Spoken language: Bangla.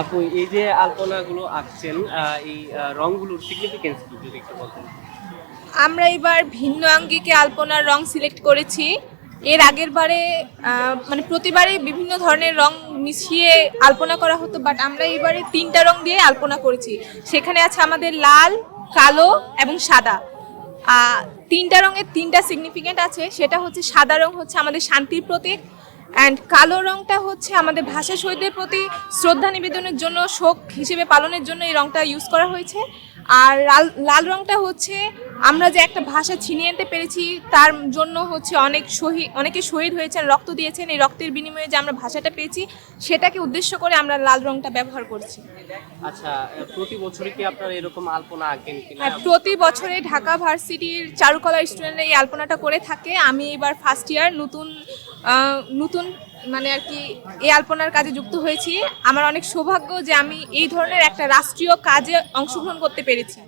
আপু এই যে আলপনাগুলো আঁকছেন, এই রংগুলোর সিগনিফিকেন্স কি যদি একটু বলতেন? আমরা এবার ভিন্ন আঙ্গিকে আলপনার রং সিলেক্ট করেছি। এর আগের বারে মানে প্রতিবারই বিভিন্ন ধরনের রং মিশিয়ে আলপনা করা হতো, বাট আমরা এবারে 3টা রং দিয়ে আলপনা করেছি। সেখানে আছে আমাদের লাল, কালো এবং সাদা। আহ, 3টা রঙের 3টা সিগনিফিকেন্ট আছে। সেটা হচ্ছে সাদা রং হচ্ছে আমাদের শান্তির প্রতীক, অ্যান্ড কালো রংটা হচ্ছে আমাদের ভাষা শহীদদের প্রতি শ্রদ্ধা নিবেদনের জন্য, শোক হিসেবে পালনের জন্য এই রংটা ইউজ করা হয়েছে। আর লাল লাল রংটা হচ্ছে আমরা যে একটা ভাষা ছিনিয়ে আনতে পেরেছি, তার জন্য হচ্ছে অনেকে শহীদ হয়েছেন, রক্ত দিয়েছেন, এই রক্তের বিনিময়ে যে আমরা ভাষাটা পেয়েছি সেটাকে উদ্দেশ্য করে আমরা লাল রংটা ব্যবহার করছি। আচ্ছা, প্রতি বছরই কি আপনারা এরকম আলপনা আঁকেন কিনা? হ্যাঁ, প্রতি বছরে ঢাকা ভার্সিটির চারুকলা স্টুডেন্টরা এই আলপনাটা করে থাকে। আমি এবার ফার্স্ট ইয়ার নতুন মানে আর কি এই আলপনার কাজে যুক্ত হয়েছি। আমার অনেক সৌভাগ্য যে আমি এই ধরনের একটা রাষ্ট্রীয় কাজে অংশগ্রহণ করতে পেরেছি।